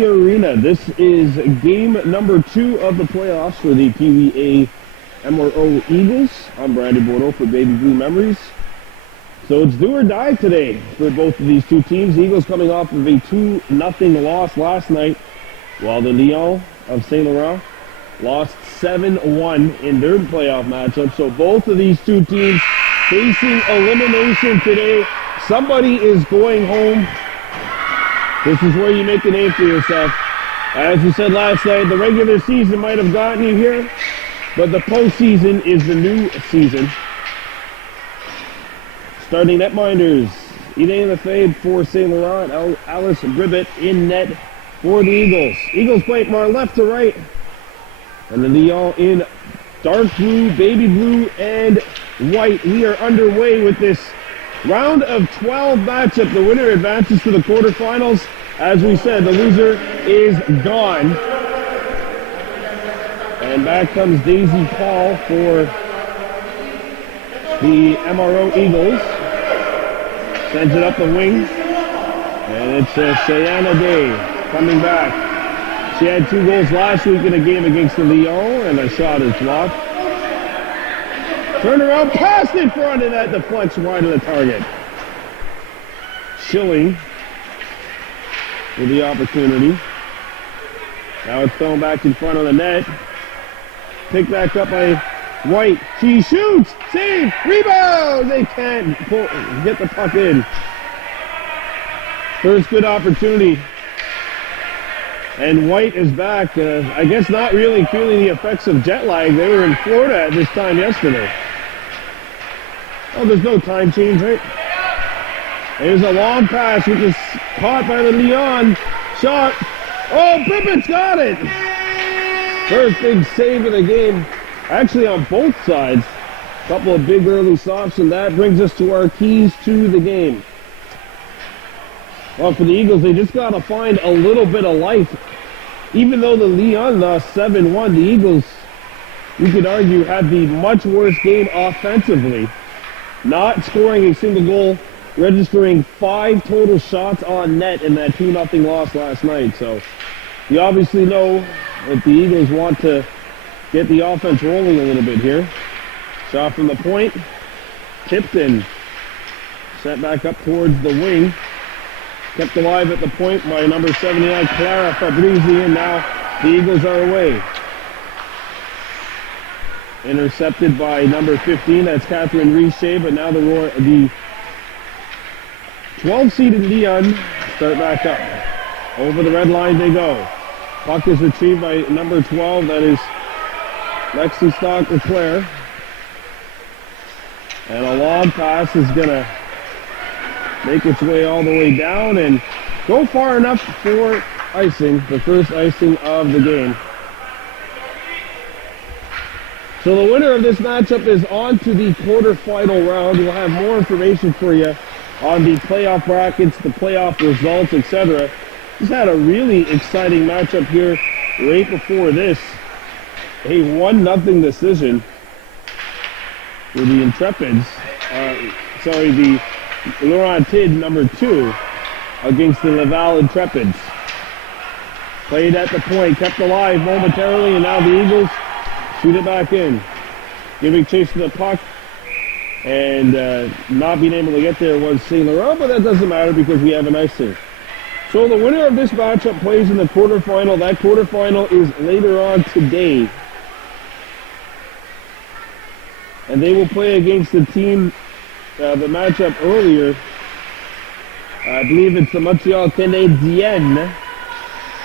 City Arena. This is game number 2 of the playoffs for the PVA MRO Eagles. I'm Brandon Bordeaux for Baby Blue Memories. So it's do or die today for both of these two teams. Eagles coming off of a 2-0 loss last night, while the Lions of Saint-Laurent lost 7-1 in their playoff matchup. So both of these two teams facing elimination today. Somebody is going home. This is where you make a name for yourself. As we said last night, the regular season might have gotten you here, but the postseason is the new season. Starting netminders, Elaine Lefebvre for Saint-Laurent, Alice Bribbett in net for the Eagles. Eagles play from our left to right, and the Lions in dark blue, baby blue, and white. We are underway with this round of 12 matchup. The winner advances to the quarterfinals. As we said, the loser is gone. And back comes Daisy Paul for the MRO Eagles. Sends it up the wing. And it's Shayana Day coming back. She had 2 goals last week in a game against the Lions, and a shot is blocked. Turn around, pass in front, and that deflects wide of the target. Schilling with the opportunity. Now it's thrown back in front of the net. Picked back up by White. She shoots! Save! Rebound! They can't get the puck in. First good opportunity. And White is back. I guess not really feeling the effects of jet lag. They were in Florida at this time yesterday. Oh, there's no time change, right? There's a long pass, which is caught by the Lions. Shot. Oh, Bribbett's got it. First big save of the game. Actually on both sides. A couple of big early stops, and that brings us to our keys to the game. Well, for the Eagles, they just got to find a little bit of life. Even though the Lions lost 7-1, the Eagles, you could argue, had the much worse game offensively. Not scoring a single goal, registering 5 total shots on net in that 2-0 loss last night. So you obviously know that the Eagles want to get the offense rolling a little bit here. Shot from the point, tipped and sent back up towards the wing. Kept alive at the point by number 79, Clara Fabrizi, and now the Eagles are away. Intercepted by number 15, that's Catherine Riche, but now the 12-seeded Lions start back up. Over the red line they go. Puck is retrieved by number 12, that is Lexi Stock-Leclerc. And a long pass is going to make its way all the way down and go far enough for icing, the first icing of the game. So the winner of this matchup is on to the quarterfinal round. We'll have more information for you on the playoff brackets, the playoff results, etc. Just had a really exciting matchup here right before this. A 1-0 decision for the Intrepids. The Laurentid number 2 against the Laval Intrepids. Played at the point, kept alive momentarily, and now the Eagles shoot it back in. Giving chase to the puck, and not being able to get there was Saint-Laurent, but that doesn't matter because we have an icing. So the winner of this matchup plays in the quarterfinal. That quarterfinal is later on today. And they will play against the team, the matchup earlier. I believe it's the Montreal Canadiens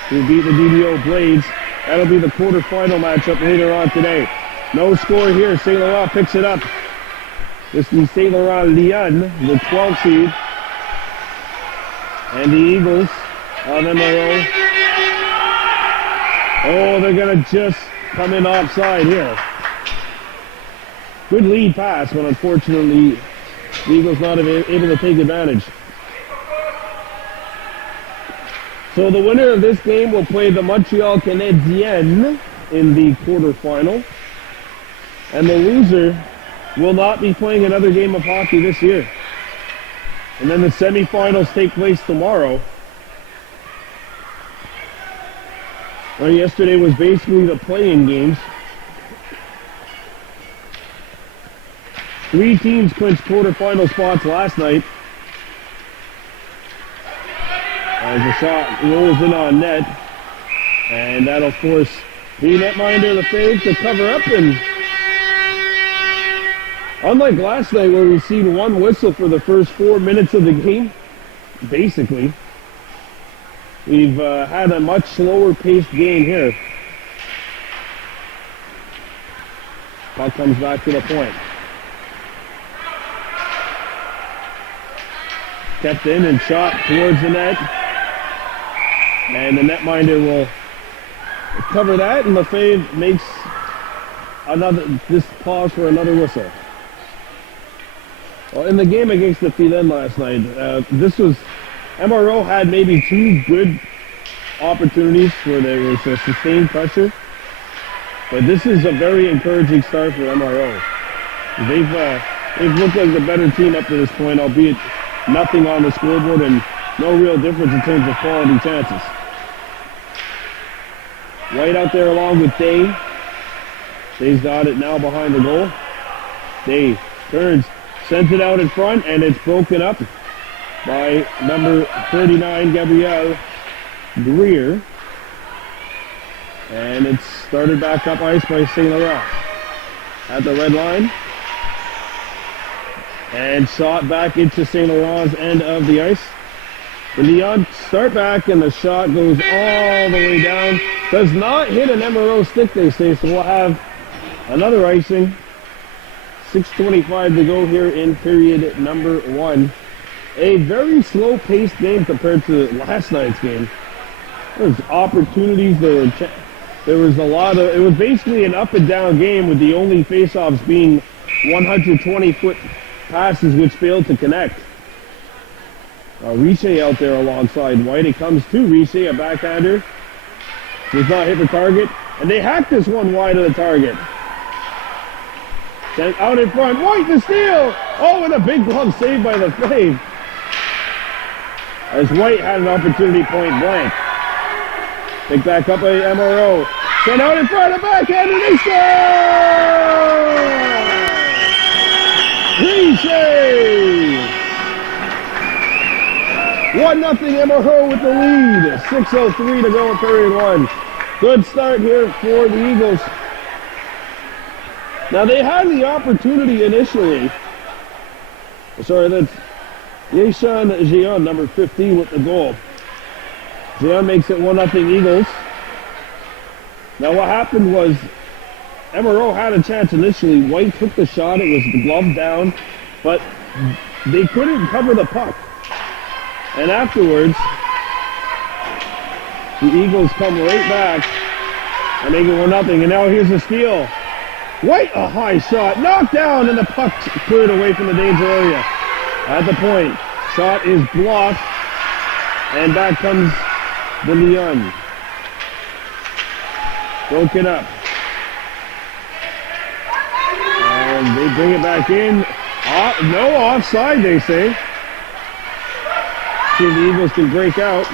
who beat the DDO Blades. That'll be the quarterfinal matchup later on today. No score here. Saint-Laurent picks it up. This is the Saint-Laurent Lions, the 12 seed. And the Eagles on MRO. Oh, they're going to just come in offside here. Good lead pass, but unfortunately, the Eagles not able to take advantage. So the winner of this game will play the Montreal Canadiens in the quarterfinal. And the loser will not be playing another game of hockey this year. And then the semifinals take place tomorrow. Well, yesterday was basically the play-in games. 3 teams clinched quarterfinal spots last night. As the shot rolls in on net. And that'll force the netminder, the fade, to cover up. And unlike last night where we've seen one whistle for the first 4 minutes of the game, basically, we've had a much slower paced game here. Puck comes back to the point. Kept in and shot towards the net. And the netminder will cover that, and the fade makes this pause for another whistle. Well, in the game against the Feminin last night, this was, MRO had maybe 2 good opportunities where there was a sustained pressure, but this is a very encouraging start for MRO. They've looked like the better team up to this point, albeit nothing on the scoreboard and no real difference in terms of quality chances. White out there along with Day. Day's got it now behind the goal. Day turns, sends it out in front, and it's broken up by number 39, Gabrielle Greer. And it's started back up ice by Saint-Laurent at the red line. And shot back into Saint-Laurent's end of the ice. The Leon start back, and the shot goes all the way down. Does not hit an MRO stick, they say, so we'll have another icing. 6:25 to go here in period number 1. A very slow-paced game compared to last night's game. There was opportunities, there was a lot of, it was basically an up and down game with the only face-offs being 120-foot passes which failed to connect. Riche out there alongside White. It comes to Riche, a backhander. Does not hit the target. And they hacked this one wide of the target. Sent out in front. White the steal! Oh, and a big glove save by the Fave. As White had an opportunity point blank. Picked back up by MRO. Sent out in front, a backhander, they score! Riche! 1-0 MRO with the lead. 6:03 to go in period 1. Good start here for the Eagles. Now they had the opportunity initially. Sorry, that's Yeshan Jeon, number 15, with the goal. Jeon makes it 1-0 Eagles. Now what happened was MRO had a chance initially. White took the shot. It was gloved down, but they couldn't cover the puck. And afterwards, the Eagles come right back and make it 1-0. And now here's the steal. White, a high shot, knocked down, and the puck cleared away from the danger area. At the point, shot is blocked, and back comes the Leon. Broken up. And they bring it back in. No offside, they say. See if the Eagles can break out.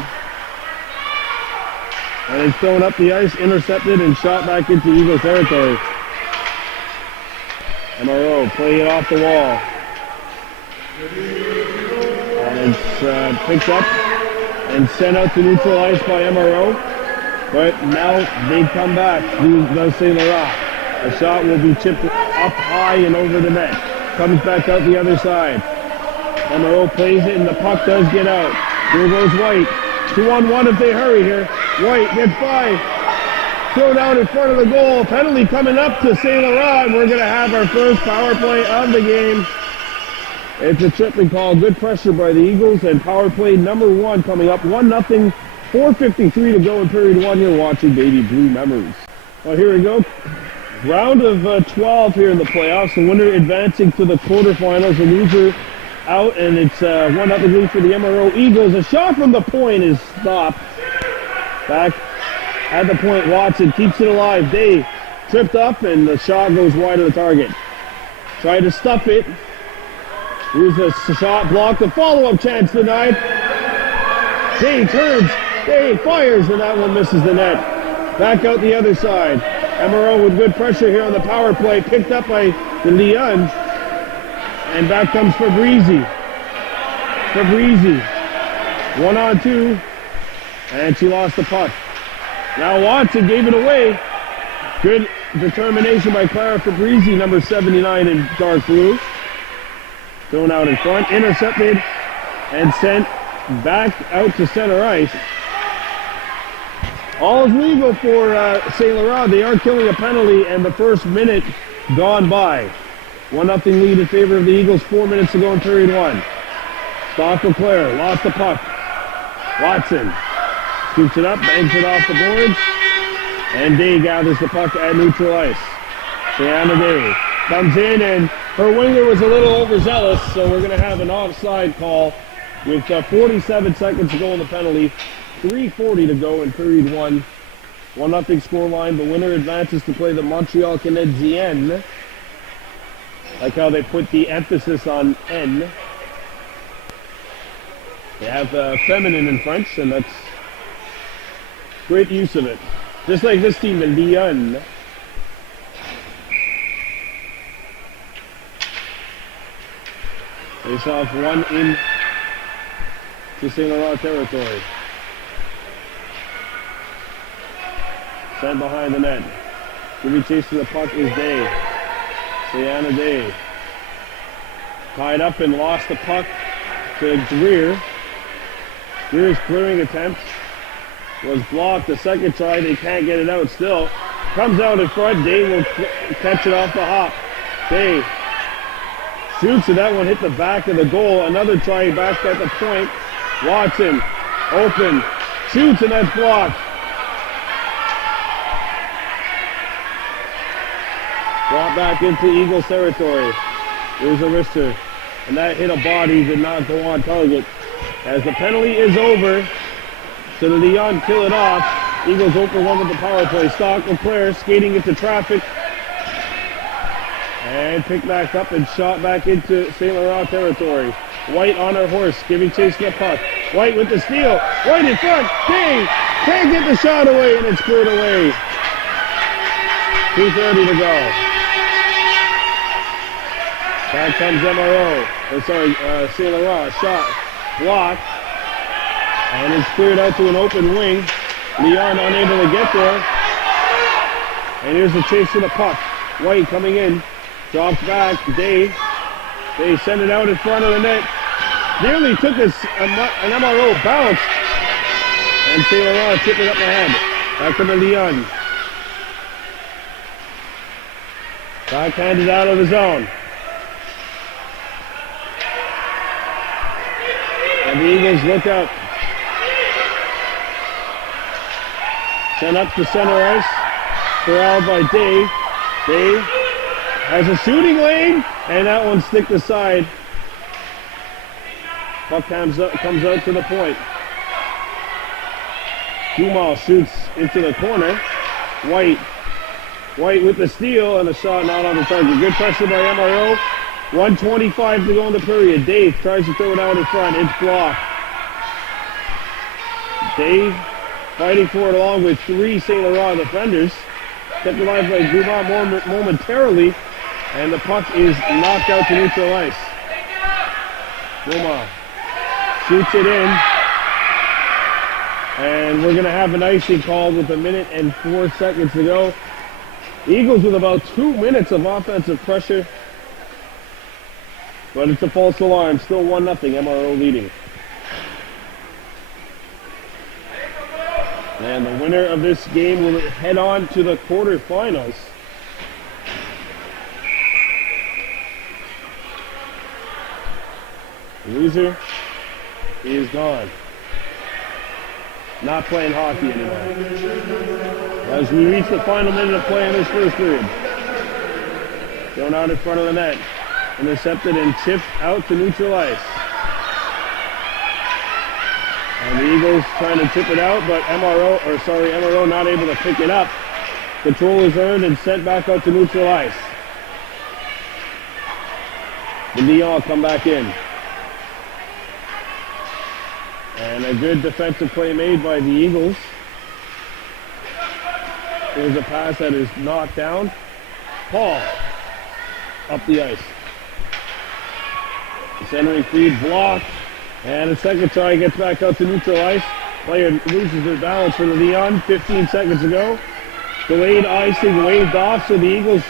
And it's thrown up the ice, intercepted, and shot back into Eagle territory. MRO play it off the wall. And it's picked up and sent out to neutral ice by MRO. But now they come back to the Saint-Laurent. The shot will be chipped up high and over the net. Comes back out the other side. MRO plays it, and the puck does get out. Here goes White. 2-on-1 if they hurry here. White gets by. Thrown out in front of the goal. Penalty coming up to Saint-Laurent. We're going to have our first power play of the game. It's a tripping call. Good pressure by the Eagles, and power play number 1 coming up. 1-0. 4:53 to go in period 1. You're watching Baby Blue Memories. Well, here we go. Round of 12 here in the playoffs. The winner advancing to the quarterfinals. The loser out, and it's 1-0 lead for the MRO Eagles. A shot from the point is stopped. Back at the point, Watson keeps it alive. Day tripped up, and the shot goes wide of the target. Tried to stuff it. Here's a shot blocked. The follow-up chance denied. Day turns. Day fires, and that one misses the net. Back out the other side. MRO with good pressure here on the power play. Picked up by the Leon. And back comes Fabrizi. 1-on-2. And she lost the puck. Now Watson gave it away. Good determination by Clara Fabrizi, number 79 in dark blue. Thrown out in front. Intercepted and sent back out to center ice. All is legal for Saint-Laurent. They are killing a penalty, and the first minute gone by. 1-0 lead in favor of the Eagles. 4 minutes to go in period one. Stock Leclerc, lost the puck. Watson scoops it up, bangs it off the boards, and Day gathers the puck at neutral ice. Brianna Day comes in, and her winger was a little overzealous, so we're going to have an offside call with 47 seconds to go on the penalty. 3:40 to go in period one. 1-0 score line. The winner advances to play the Montreal Canadiens. Like how they put the emphasis on N. They have Feminin in French, and that's great use of it. Just like this team, the Lyon. Face off one in to Saint-Laurent territory. Sent behind the net. Giving chase to the puck is Day. Brianna Day. Tied up and lost the puck to Greer. Greer's clearing attempt was blocked. The second try, they can't get it out still. Comes out in front. Day will catch it off the hop. Day shoots, and that one hit the back of the goal. Another try back at the point. Watson open. Shoots, and that's blocked. Brought back into Eagles territory. Here's a wrister. And that hit a body, did not go on target. As the penalty is over, so the Leon kill it off. Eagles open one with the power play. Stock Leclerc skating into traffic. And picked back up and shot back into Saint-Laurent territory. White on her horse, giving chase to the puck. White with the steal. White in front. King can't get the shot away, and it's cleared away. 2:30 to go. Back comes MRO. Saint-Laurent. Shot. Blocked. And it's cleared out to an open wing. Leon unable to get there. And here's the chase to the puck. White coming in. Drops back. Day send it out in front of the net. Nearly took an MRO bounce. And Saint-Laurent tipped it up ahead. Back to the Leon. Backhanded out of the zone. And the Eagles look up. Sent up to center ice. Corralled by Day. Day has a shooting lane, and that one sticked aside. Puck comes out to the point. Dumas shoots into the corner. White with the steal, and a shot not on the target. Good pressure by MRO. 1:25 to go in the period. Dave tries to throw it out in front. It's blocked. Dave fighting for it along with three Saint-Laurent defenders. Kept alive by Dumas momentarily, and the puck is knocked out to neutral ice. Dumas shoots it in, and we're going to have an icing call with 1 minute and 4 seconds to go. Eagles with about 2 minutes of offensive pressure, but it's a false alarm. Still 1-0, MRO leading. And the winner of this game will head on to the quarterfinals. The loser is gone. Not playing hockey anymore. As we reach the final minute of play in this first period. Thrown out in front of the net. Intercepted and chipped out to neutral ice. And the Eagles trying to chip it out, but MRO not able to pick it up. Control is earned and sent back out to neutral ice. The Lyon come back in. And a good defensive play made by the Eagles. There's a pass that is knocked down. Paul up the ice. The centering feed blocked. And a second try gets back out to neutral ice. Player loses their balance for the Leon 15 seconds ago. Delayed icing waved off, so the Eagles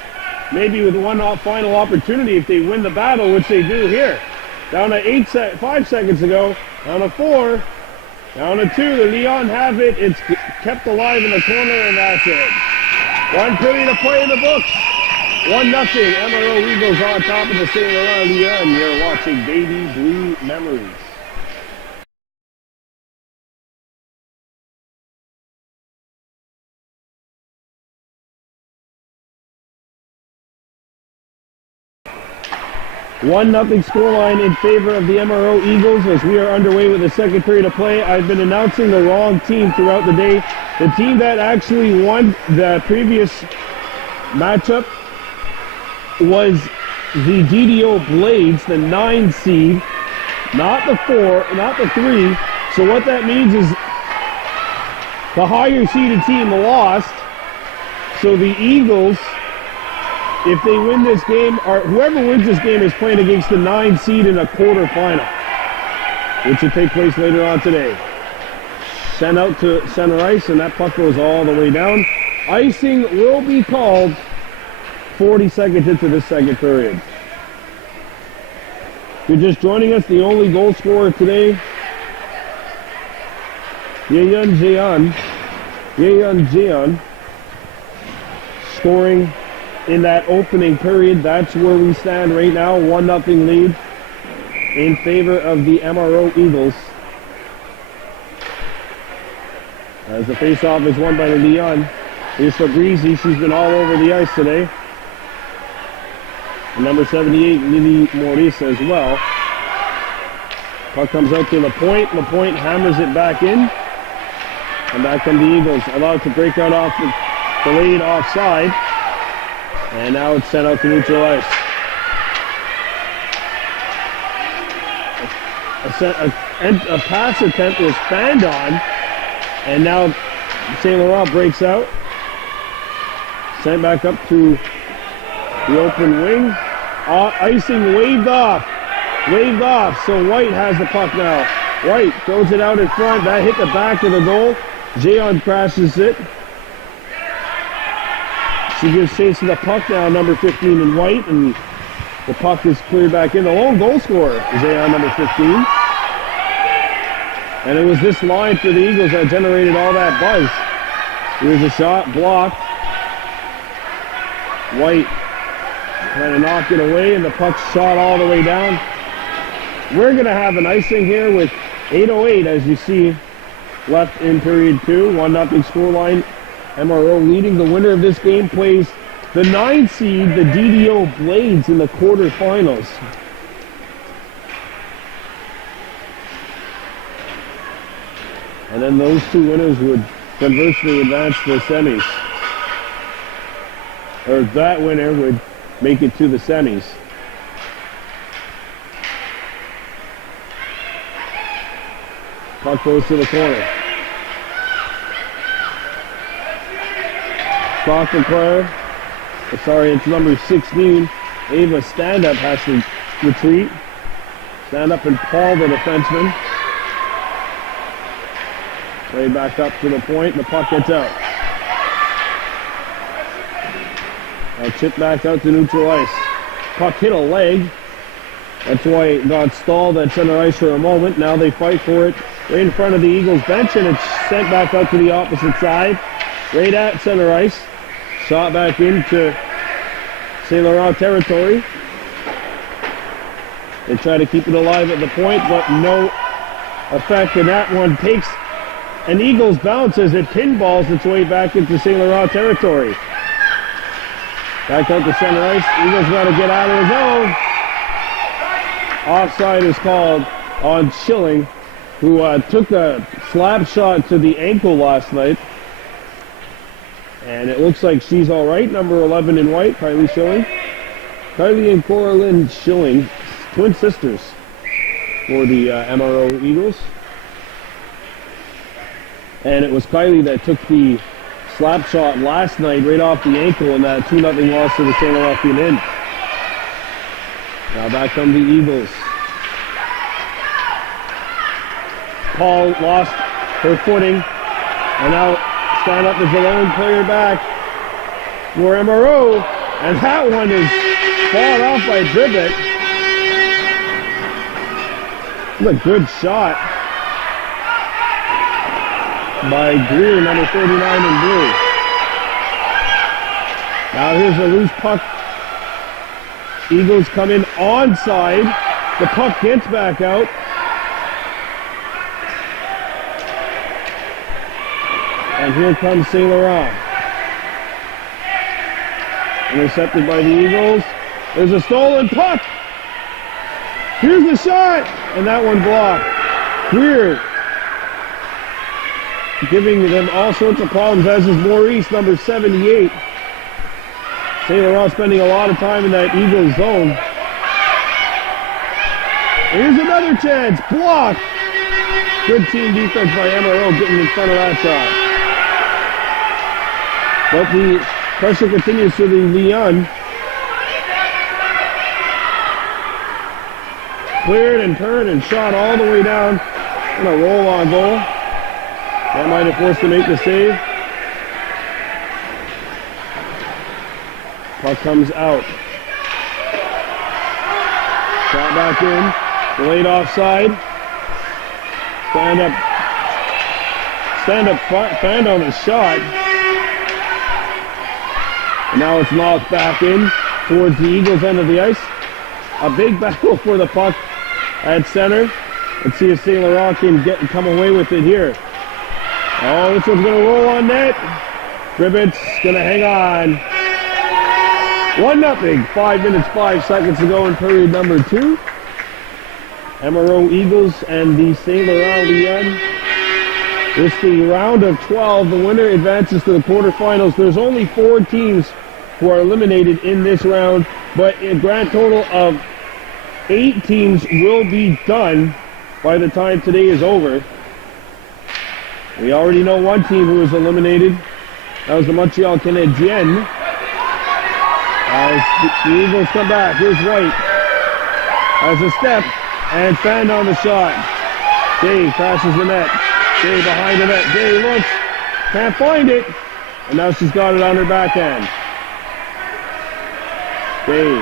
maybe with one final opportunity if they win the battle, which they do here. Down to 5 seconds ago. Down to 4. Down to 2. The Leon have it. It's kept alive in the corner, and that's it. 1 period of play in the books. 1-0. MRO Eagles on top of the Saint-Laurent Leon. You're watching Baby Blue Memories. One nothing scoreline in favor of the MRO Eagles as we are underway with the second period of play. I've been announcing the wrong team throughout the day. The team that actually won the previous matchup was the DDO Blades, the 9 seed, not the 4, not the 3. So what that means is the higher seeded team lost. So the Eagles, if they win this game, or whoever wins this game is playing against the 9 seed in a quarterfinal, which will take place later on today. Sent out to center ice, and that puck goes all the way down. Icing will be called 40 seconds into this second period. If you're just joining us, the only goal scorer today, Yeon Jeon, scoring in that opening period. That's where we stand right now, 1-0 lead in favor of the MRO Eagles. As the faceoff is won by the Leon. Here's Fabrizi, she's been all over the ice today. And number 78, Lily Maurice as well. Puck comes out to LaPointe. LaPointe hammers it back in. And back come the Eagles, allowed to break out off the lead offside. And now it's sent out to neutral ice. A pass attempt was fanned on, and now Saint-Laurent breaks out. Sent back up to the open wing. Icing waved off. So White has the puck now. White throws it out in front. That hit the back of the goal. Jeon crashes it. She gives chase to the puck now, number 15 in White, and the puck is cleared back in. The lone goal scorer is Jeon, number 15. And it was this line for the Eagles that generated all that buzz. Here's a shot, blocked. White trying to knock it away, and the puck's shot all the way down. We're going to have an icing here with 8:08, as you see, left in period 2. 1-0 scoreline. MRO leading. The winner of this game plays the 9 seed, the DDO Blades, in the quarterfinals. And then those two winners would conversely advance to the semis. Or that winner would make it to the semis. Puck goes to the corner. It's number 16. Ava Stand-Up has to retreat. Stand up and Paul, the defenseman. Play back up to the point, and the puck gets out. Now chip back out to neutral ice. Puck hit a leg. That's why it got stalled at center ice for a moment. Now they fight for it right in front of the Eagles bench, and it's sent back out to the opposite side. Right at center ice. Shot back into Saint-Laurent territory. They try to keep it alive at the point, but no effect, and that one takes an Eagles bounce as it pinballs its way back into Saint-Laurent territory. Back out to center ice. Eagles got to get out of the zone. Offside is called on Schilling, who took a slap shot to the ankle last night. And it looks like she's all right. Number 11 in White, Kylie Schilling. Kylie and Coraline Schilling, twin sisters for the MRO Eagles. And it was Kylie that took the slap shot last night right off the ankle in that 2-0 loss to the Saint-Laurent Feminin. Now back come the Eagles. Paul lost her footing, and now stand up as the lone player back for MRO, and that one is fought off by Dribbett. What a good shot by Greer, number 39 in blue. Now here's a loose puck. Eagles come in onside. The puck gets back out. And here comes Saint-Laurent. Intercepted by the Eagles. There's a stolen puck. Here's the shot. And that one blocked. Greer giving them all sorts of problems, as is Maurice, number 78. Saint-Laurent spending a lot of time in that Eagles zone. Here's another chance. Blocked. Good team defense by MRO getting in front of that shot. But the pressure continues for the Leon. Cleared and turned and shot all the way down. And a roll-on goal. That might have forced to make the save. Puck comes out. Shot back in. Delayed offside. Stand up fan on the shot. And now it's knocked back in towards the Eagles' end of the ice. A big battle for the puck at center. Let's see if Saint-Laurent can come away with it here. Oh, this one's going to roll on net. Dribbett's going to hang on. 1-0. 5 minutes, 5 seconds to go in period number 2. MRO Eagles and the Saint-Laurent Leon. It's the round of 12. The winner advances to the quarterfinals. There's only 4 teams who are eliminated in this round, but a grand total of 8 teams will be done by the time today is over. We already know one team who was eliminated. That was the Montreal Canadiens. As the Eagles come back, here's White. Has a step and fanned on the shot. Day crashes the net. Day behind the net. Day looks, can't find it, and now she's got it on her backhand. Day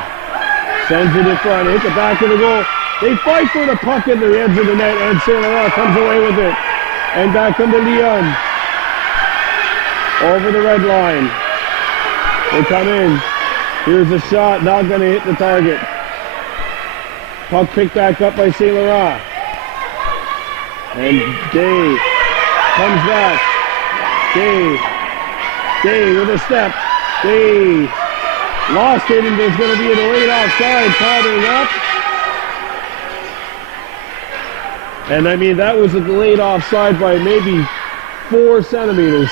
sends it in front, hits the back of the goal. They fight for the puck at the edge of the net, and Saint-Laurent comes away with it. And back come the Leon. Over the red line. They come in. Here's a shot, not going to hit the target. Puck picked back up by Saint-Laurent. And Day comes back. Day with a step. Day lost it, and there's going to be a delayed offside powering up. And I mean, that was a delayed offside by maybe 4 centimeters.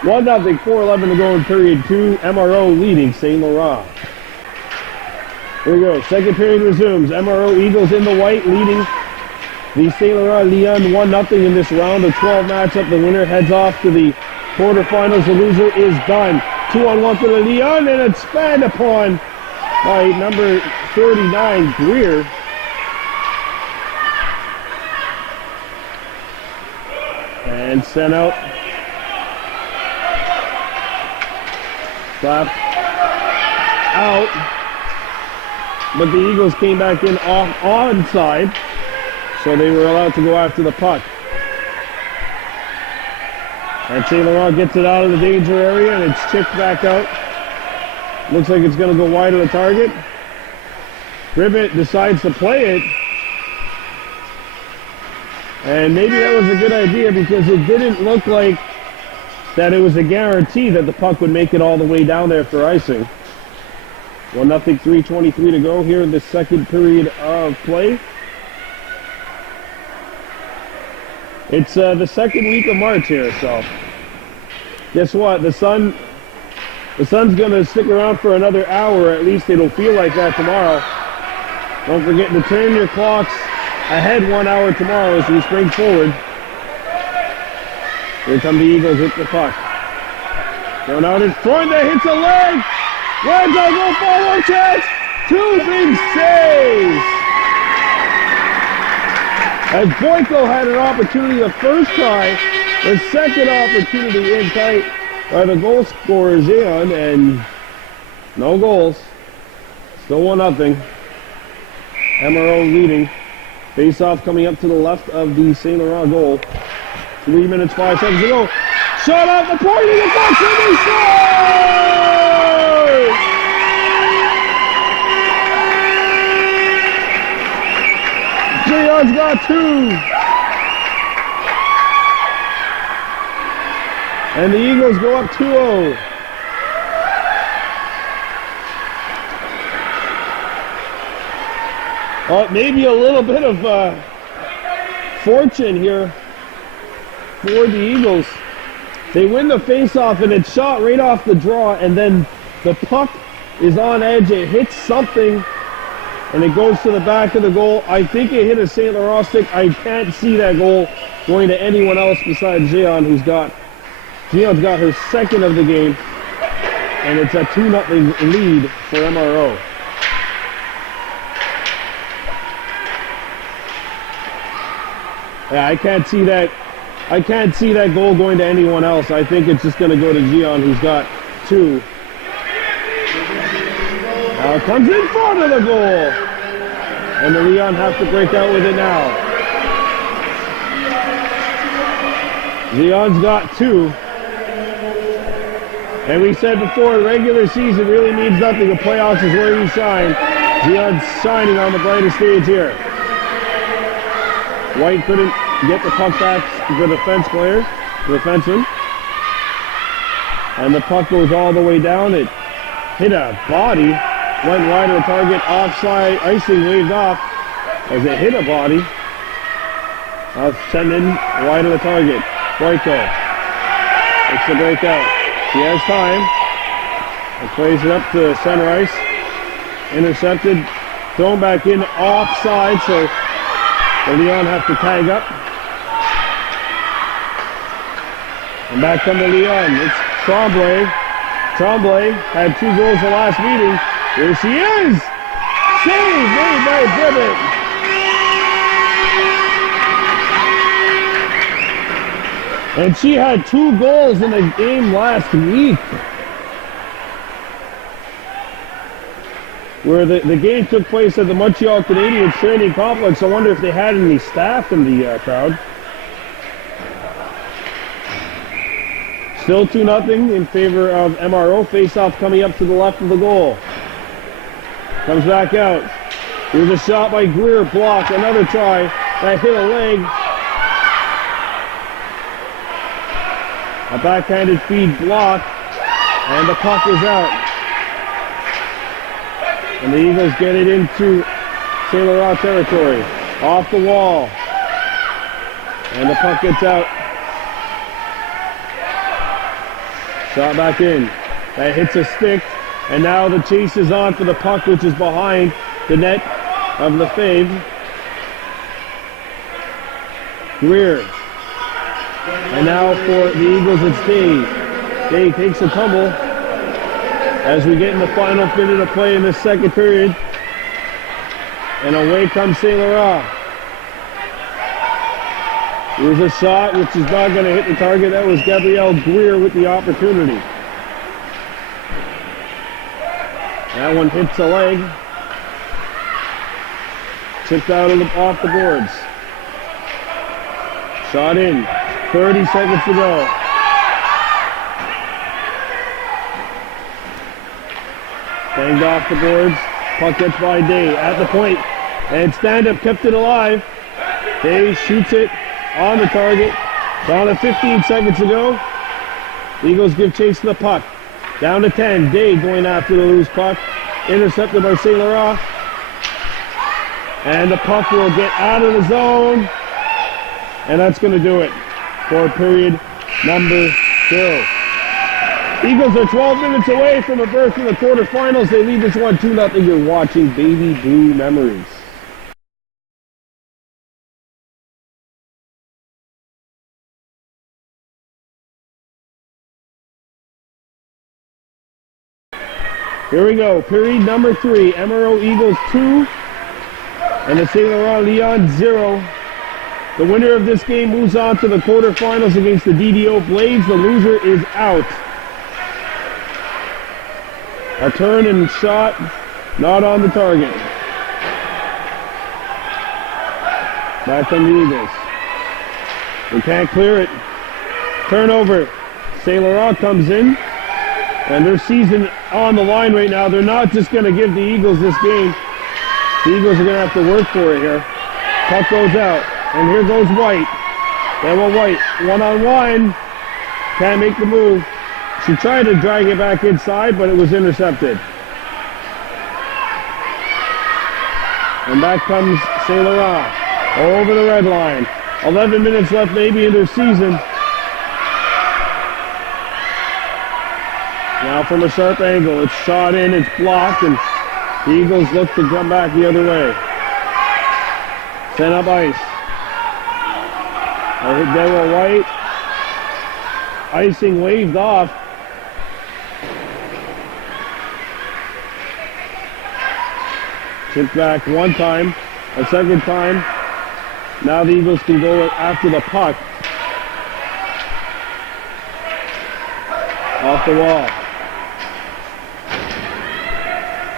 1-0, 4:11 to go in period 2. MRO leading Saint-Laurent. Here we go. Second period resumes. MRO Eagles in the white leading the Saint-Laurent Leon 1-0 in this round of 12 matchup. The winner heads off to the quarterfinals. The loser is done. 2-on-1 for the Leon, and it's fanned upon by number 39, Greer. And sent out. Slapped out. But the Eagles came back in onside, so they were allowed to go after the puck. And Saint-Laurent gets it out of the danger area, and it's chipped back out. Looks like it's going to go wide of the target. Ribbit decides to play it. And maybe that was a good idea, because it didn't look like that it was a guarantee that the puck would make it all the way down there for icing. 1-0, 3:23 to go here in the second period of play. It's the second week of March here, so guess what? The sun's gonna stick around for another hour. At least it'll feel like that tomorrow. Don't forget to turn your clocks ahead 1 hour tomorrow as we spring forward. Here come the Eagles with the puck. Going out in front, that hits a leg. Red Dog will follow chance. Two big saves. As Boyko had an opportunity the first try, the second opportunity in tight by the goal scorer Zeon, and no goals. Still 1-0. MRO leading. Face-off coming up to the left of the Saint-Laurent goal. 3 minutes, 5 seconds to go. Shot off the point of the box and they score! Zeon's got 2. And the Eagles go up 2-0. Maybe a little bit of fortune here for the Eagles. They win the face-off and it's shot right off the draw, and then the puck is on edge. It hits something and it goes to the back of the goal. I think it hit a Saint-Laurent stick. I can't see that goal going to anyone else besides Zeon, Zeon's got her second of the game, and it's a 2-0 lead for MRO. Yeah, I can't see that goal going to anyone else. I think it's just going to go to Zeon, who's got 2. Now it comes in front of the goal. And the Leon have to break out with it now. Zeon's got 2. And we said before, the regular season really means nothing. The playoffs is where you shine. Zeon's shining on the brightest stage here. White couldn't get the puck back to the defenseman. And the puck goes all the way down. It hit a body, went wide of the target, offside, icing waved off as it hit a body. Send in wide of the target. Boyko. It's the breakout. He has time. And plays it up to center ice. Intercepted. Thrown back in offside, so the Leon have to tag up. And back come the Leon. It's Tremblay. Tremblay had 2 goals the last meeting. Here she is! Save made by Bibbett. And she had 2 goals in the game last week, where the game took place at the Montreal Canadiens training complex. I wonder if they had any staff in the crowd. Still 2-0 in favor of MRO. Face-off coming up to the left of the goal. Comes back out. Here's a shot by Greer, blocked. Another try. That hit a leg. A backhanded feed blocked. And the puck is out. And the Eagles get it into Saint-Laurent territory. Off the wall. And the puck gets out. Shot back in. That hits a stick. And now the chase is on for the puck, which is behind the net of Lefebvre. Greer. And now for the Eagles, it's Day. Day takes a tumble as we get in the final minute of play in this second period. And away comes Saint-Laurent. Here's a shot, which is not going to hit the target. That was Gabrielle Greer with the opportunity. That one hits a leg. Chipped out off the boards. Shot in. 30 seconds to go. Banged off the boards. Puck gets by Day at the point. And stand-up kept it alive. Day shoots it on the target. Down to 15 seconds to go. Eagles give chase to the puck. Down to 10. Day going after the loose puck. Intercepted by Saint-Laurent. And the puck will get out of the zone. And that's going to do it for period number 2. Eagles are 12 minutes away from a berth in the quarterfinals. They lead this one 2-0. You're watching Baby Blue Memories. Here we go. Period number 3. MRO Eagles 2 and the Saint-Laurent Leon 0. The winner of this game moves on to the quarterfinals against the DDO Blades. The loser is out. A turn and shot, not on the target. Back on the Eagles. They can't clear it. Turnover. Saint-Laurent comes in. And their season on the line right now. They're not just going to give the Eagles this game. The Eagles are going to have to work for it here. Puck goes out. And here goes White. Then White. One-on-one. Can't make the move. She tried to drag it back inside, but it was intercepted. And back comes Saint-Laurent. Over the red line. 11 minutes left maybe in their season. Now from a sharp angle, it's shot in, it's blocked, and the Eagles look to come back the other way. Sent up ice. They were White. Icing waved off. Tipped back one time, a second time. Now the Eagles can go after the puck. Off the wall.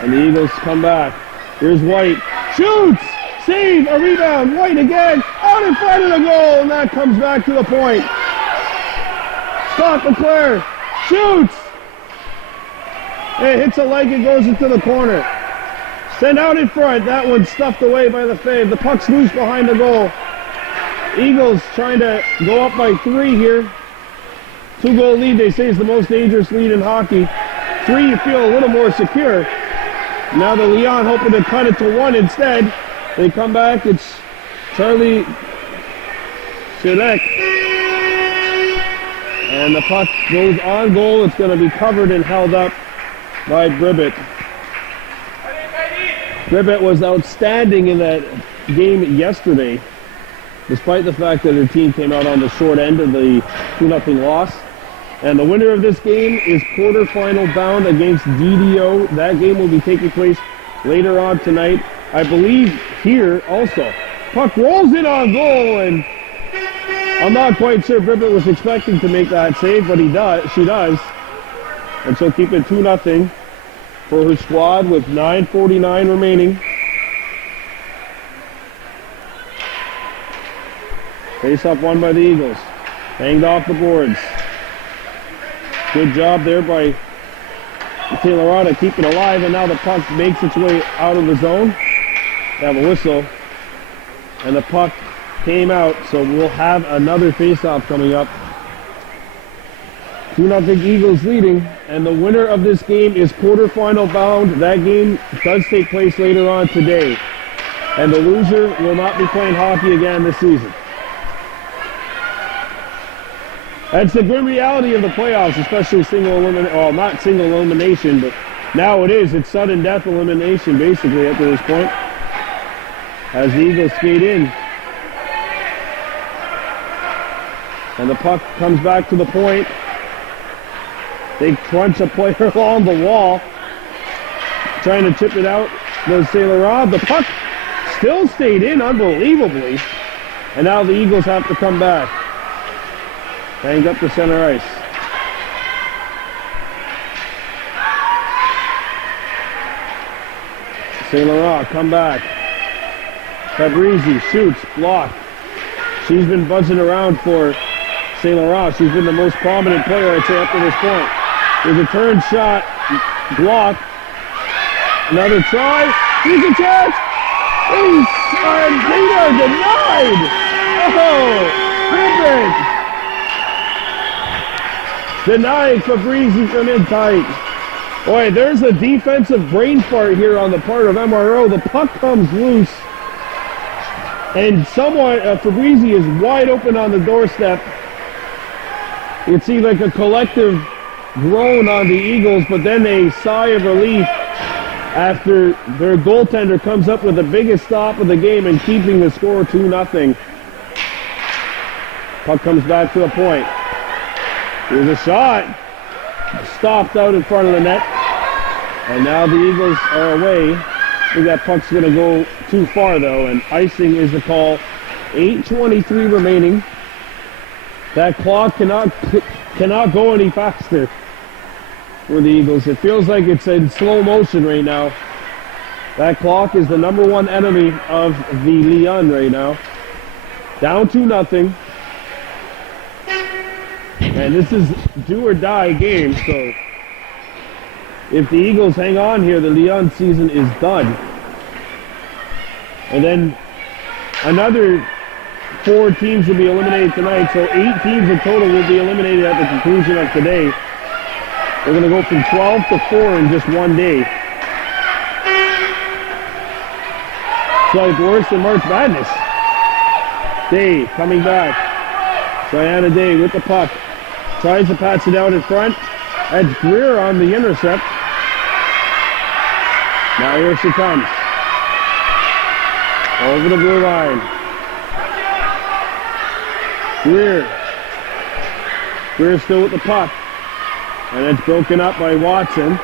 And the Eagles come back. Here's White. Shoots! Save! A rebound! White again! Out in front of the goal! And that comes back to the point. Scott McClure shoots! It hits a leg and goes into the corner. Sent out in front. That one's stuffed away by the fave. The puck's loose behind the goal. Eagles trying to go up by 3 here. 2-goal lead, they say, is the most dangerous lead in hockey. 3, you feel a little more secure. Now the Leon hoping to cut it to 1 instead. They come back. It's Charlie Shilek. And the puck goes on goal. It's going to be covered and held up by Bribbett. Bribbett was outstanding in that game yesterday, despite the fact that her team came out on the short end of the 2-0 loss. And the winner of this game is quarterfinal bound against DDO. That game will be taking place later on tonight, I believe, here also. Puck rolls in on goal, and I'm not quite sure Bribbett was expecting to make that save, but she does. And she'll keep it 2-0 for her squad with 9:49 remaining. Face-off won by the Eagles. Hanged off the boards. Good job there by St.Laurent to keep it alive, and now the puck makes its way out of the zone. They have a whistle, and the puck came out, so we'll have another face-off coming up. 2-0 Eagles leading, and the winner of this game is quarterfinal bound. That game does take place later on today, and the loser will not be playing hockey again this season. That's the grim reality of the playoffs, especially not single elimination, but now it is. It's sudden death elimination, basically, up to this point, as the Eagles skate in. And the puck comes back to the point. They crunch a player along the wall, trying to chip it out. Does Saint-Laurent. The puck still stayed in, unbelievably. And now the Eagles have to come back. Hanged up to center ice. Saint-Laurent, come back. Fabrizi shoots, blocked. She's been buzzing around for Saint-Laurent. She's been the most prominent player, I'd say, up to this point. There's a turn shot, blocked. Another try. Here's a chance. They are denied. Oh, Griffin. Denying Fabrizi from in tight. Boy, there's a defensive brain fart here on the part of MRO. The puck comes loose. And Fabrizi is wide open on the doorstep. You can see like a collective groan on the Eagles, but then a sigh of relief after their goaltender comes up with the biggest stop of the game and keeping the score 2-0. Puck comes back to the point. Here's a shot. Stopped out in front of the net. And now the Eagles are away. I think that puck's going to go too far, though, and icing is the call. 8:23 remaining. That clock cannot go any faster for the Eagles. It feels like it's in slow motion right now. That clock is the number one enemy of the Leon right now. Down 2-0. And this is do or die game, so if the Eagles hang on here, the Leon season is done. And then another 4 teams will be eliminated tonight, so 8 teams in total will be eliminated at the conclusion of today. We're going to go from 12 to 4 in just one day. It's like worse than March Madness. Day coming back. Diana Day with the puck. Tries to pass it out in front. That's Greer on the intercept. Now here she comes. Over the blue line. Greer. Greer still with the puck. And it's broken up by Watson.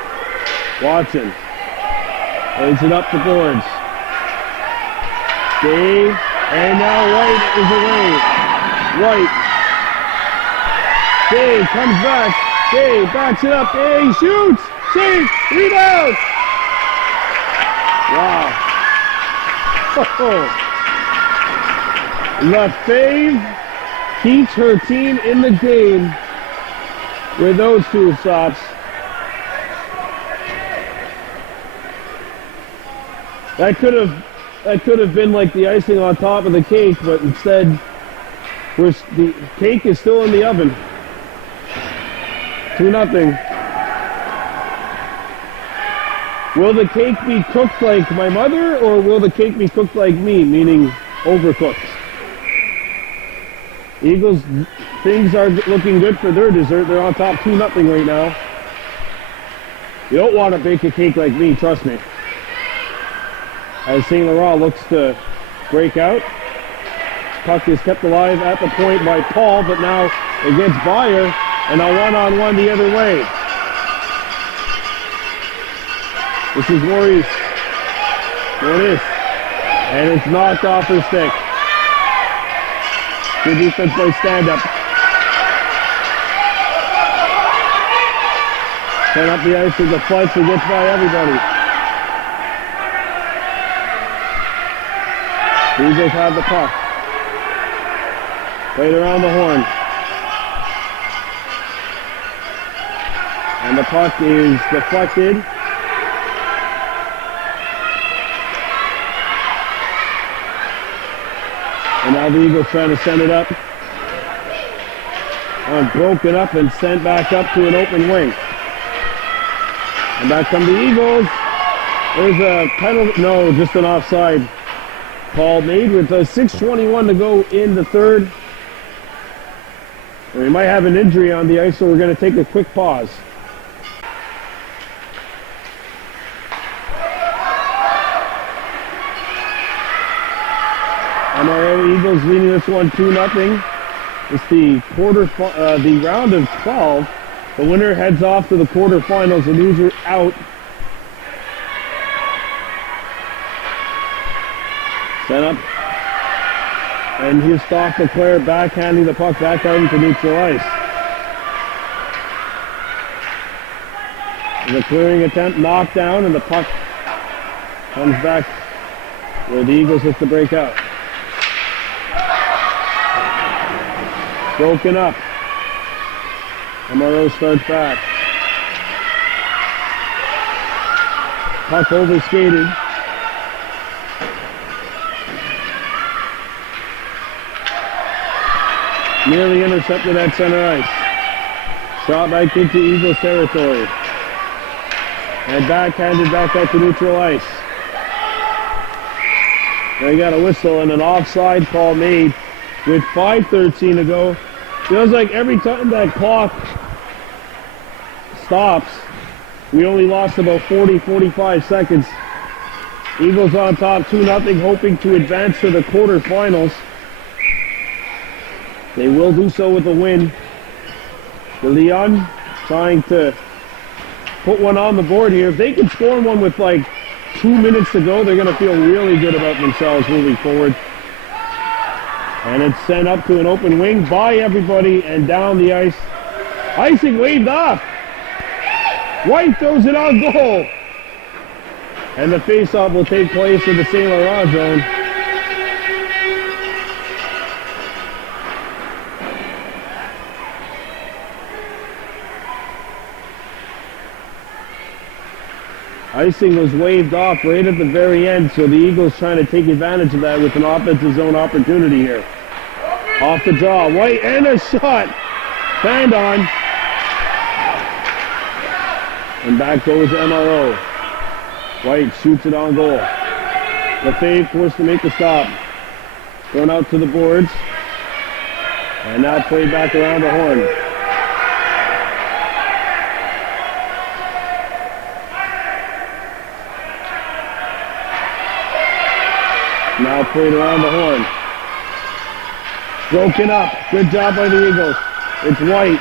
Watson. Lays it up the boards. Day. And now White is away. White. Day comes back. Day backs it up. Day shoots. Save. Rebound. Wow. LaFave keeps her team in the game with those 2 shots. That could have been like the icing on top of the cake, but instead, the cake is still in the oven. 2-0. Will the cake be cooked like my mother, or will the cake be cooked like me, meaning overcooked? Eagles, things are looking good for their dessert. They're on top 2-0 right now. You don't want to bake a cake like me, trust me. As Saint-Laurent looks to break out. Puck is kept alive at the point by Paul, but now it gets Byer, and a one-on-one the other way. This is Maurice. And it's knocked off her stick. Good defense by stand-up. Turn up the ice with the flights and gets by everybody. The Eagles have the puck. Played around the horn. And the puck is deflected. And now the Eagles trying to send it up. Broken up and sent back up to an open wing. And back come the Eagles. There's a penalty. No, just an offside call made with 6:21 to go in the third. And we might have an injury on the ice, so we're going to take a quick pause. MRO Eagles leading this one 2-0. It's the round of 12. The winner heads off to the quarterfinals. The loser out. Set up. And here's Stock Leclerc backhanding the puck back out into neutral ice. The clearing attempt knocked down, and the puck comes back where the Eagles look to break out. Broken up. MRO starts back. Puck over-skated. Nearly intercepted at center ice. Shot back into Eagles territory. And backhanded back out to neutral ice. They got a whistle and an offside call made with 5:13 to go. Feels like every time that clock stops, we only lost about 45 seconds. Eagles on top 2-0, hoping to advance to the quarterfinals. They will do so with a win. The Leon trying to put one on the board here. If they can score one with like 2 minutes to go, they're going to feel really good about themselves moving forward. And it's sent up to an open wing by everybody and down the ice. Icing waved off. White throws it on goal. And the faceoff will take place in the Saint-Laurent zone. Icing was waved off right at the very end, so the Eagles trying to take advantage of that with an offensive zone opportunity here. Off the draw, White, and a shot. Fanned on. And back goes MRO. White shoots it on goal. Lefebvre forced to make the stop. Thrown out to the boards. And now played back around the horn. Now played around the horn. Broken up. Good job by the Eagles. It's White.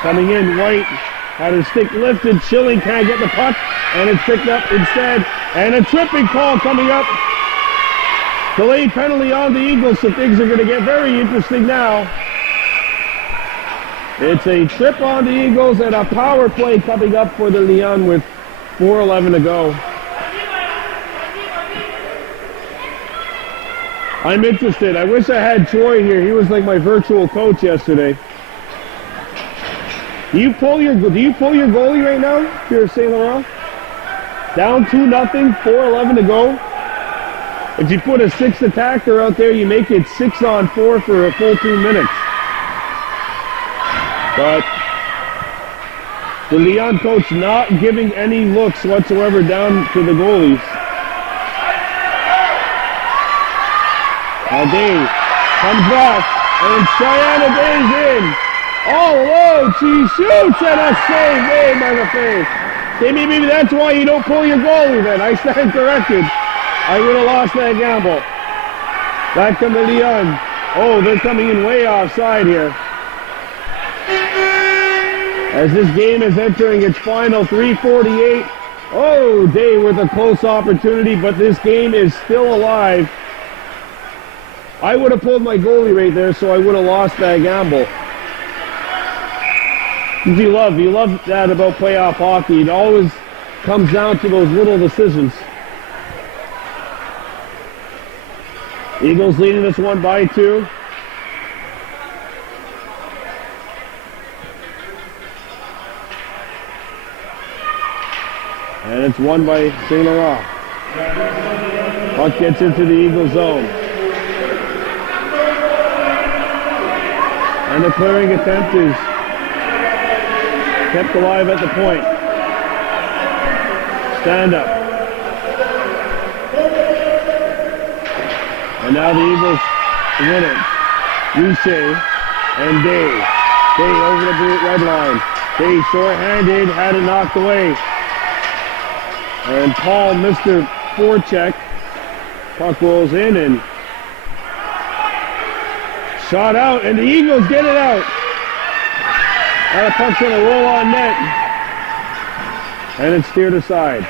Coming in. White had her stick lifted. Schilling can't get the puck. And it's picked up instead. And a tripping call coming up. Delayed penalty on the Eagles, so things are going to get very interesting now. It's a trip on the Eagles and a power play coming up for the Lyon with 4:11 to go. I'm interested. I wish I had Troy here. He was like my virtual coach yesterday. Do you pull your goalie right now here at Saint-Laurent? Down 2-0, 4:11 to go. If you put a 6th attacker out there, you make it 6-on-4 for a full 2 minutes. But the Lyon coach not giving any looks whatsoever down to the goalies. Now Dave comes back, and Cheyenne Day's in. All alone, she shoots, and a save made by Lefebvre. Maybe that's why you don't pull your goalie then. I stand corrected. I would have lost that gamble. Back come the Lyon. Oh, they're coming in way offside here. As this game is entering its final 3:48. Oh, Day with a close opportunity, but this game is still alive. I would have pulled my goalie right there, so I would have lost that gamble. You love that about playoff hockey. It always comes down to those little decisions. Eagles leading this one by 2. And it's won by Saint-Laurent. Puck gets into the Eagle zone. And the clearing attempt is kept alive at the point. Stand up. And now the Eagles win it. Richer and Day. Day over the red line. Day short-handed, had it knocked away. And Paul, Mr. Forecheck. Puck rolls in and shot out, and the Eagles get it out. Now the puck's going to roll on net. And it's steered aside.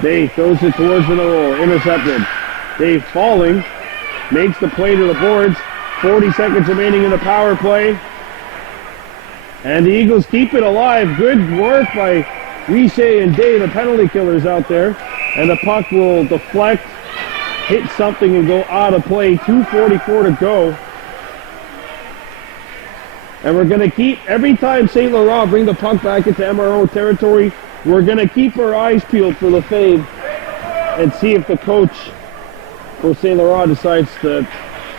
Dave throws it towards the goal. Intercepted. Dave falling. Makes the play to the boards. 40 seconds remaining in the power play. And the Eagles keep it alive. Good work by Richer and Dave, the penalty killers out there. And the puck will deflect, hit something, and go out of play. 2:44 to go. And we're going to keep, every time Saint-Laurent bring the puck back into MRO territory, we're going to keep our eyes peeled for Lefebvre and see if the coach for Saint-Laurent decides to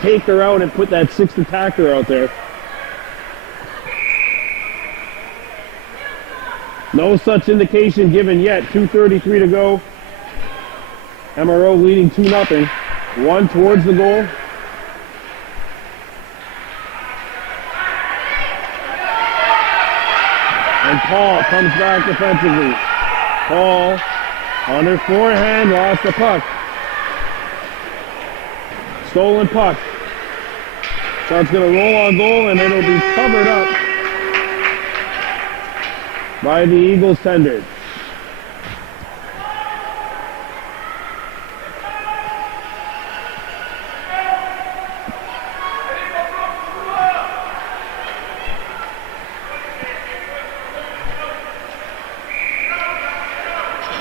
take her out and put that 6th attacker out there. No such indication given yet. 2:33 to go. MRO leading 2-0. One towards the goal. And Paul comes back defensively. Paul on her forehand lost the puck. Stolen puck. Shot's going to roll on goal and it'll be covered up. by the Eagles tender.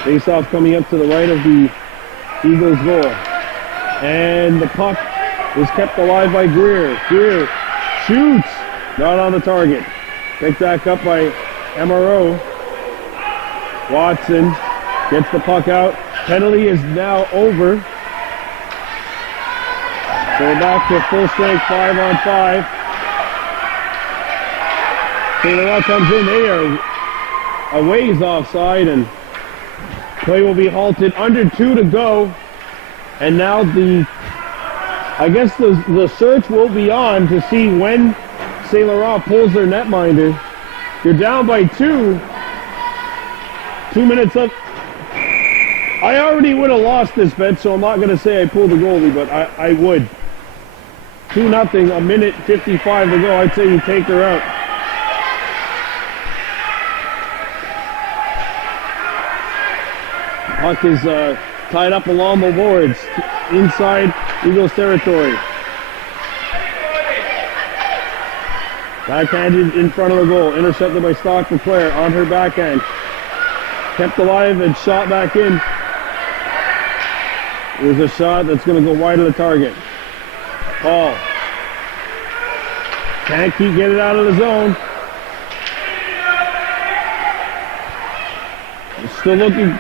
Face-off coming up to the right of the Eagles goal. And the puck is kept alive by Greer. Greer shoots, not on the target. Picked back up by MRO. Watson gets the puck out. Penalty is now over. So we're back to full strength 5-on-5. Saint-Laurent comes in. They are a ways offside, and play will be halted. Under 2 to go. And now I guess the search will be on to see when Saint-Laurent pulls their netminder. You're down by 2. 2 minutes up. I already would have lost this bet, so I'm not going to say I pulled the goalie, but I would. 2-0, a minute 55 to go. I'd say you take her out. Puck is tied up along the boards inside Eagles territory. Backhanded in front of the goal. Intercepted by Stock McClare on her backhand. Kept alive and shot back in. There's a shot that's going to go wide of the target. Paul. Can't get it out of the zone.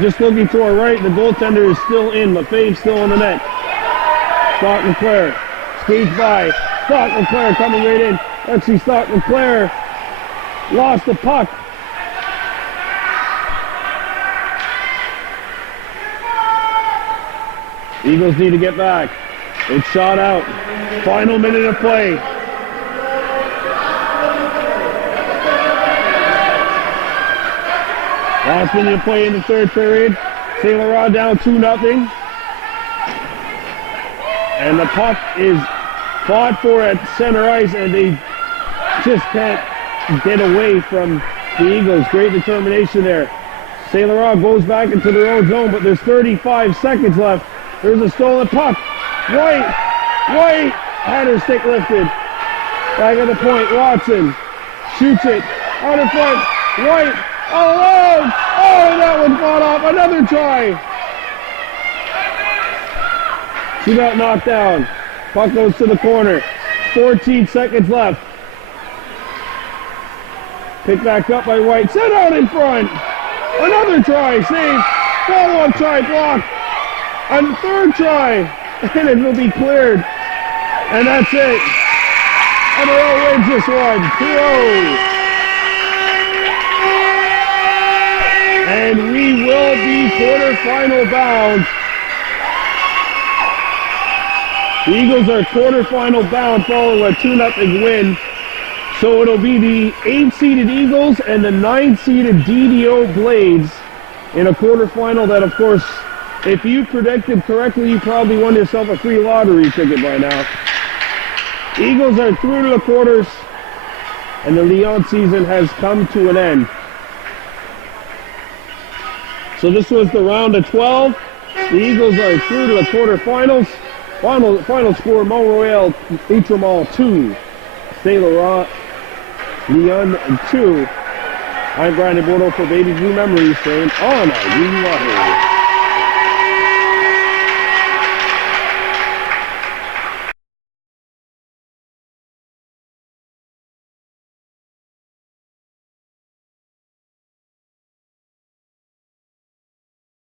Just looking to our right. The goaltender is still in. Lefebvre's still in the net. Stock McClare skates by. Stock McClare coming right in. Let's see, Stock McClare lost the puck. Eagles need to get back. It's shot out. Final minute of play. Last minute of play in the third period. Saint-Laurent down 2-0. And the puck is fought for at center ice, and they just can't get away from the Eagles. Great determination there. Saint-Laurent goes back into their own zone, but there's 35 seconds left. There's a stolen puck. White had her stick lifted. Back at the point, Watson shoots it on her front. White alone. Oh, that one fought off. Another try. She got knocked down. Puck goes to the corner. 14 seconds left. Picked back up by White. Set out in front. Another try. Save. Follow-up try. Blocked. And third try. And it will be cleared. And that's it. MRO wins this one. 2-0. And we will be quarterfinal bound. The Eagles are quarterfinal bound following a 2-0 win. So it'll be the 8-seeded Eagles and the 9-seeded DDO Blades in a quarterfinal that, of course, if you predicted correctly, you probably won yourself a free lottery ticket by now. Eagles are through to the quarters, and the Lyon season has come to an end. So this was the round of 12. The Eagles are through to the quarterfinals. Final score, Mont-Royal, Outremont 2, Saint-Laurent, Lyon 2. I'm Brandon Bordeaux for Baby Blue Memories, saying on a green water.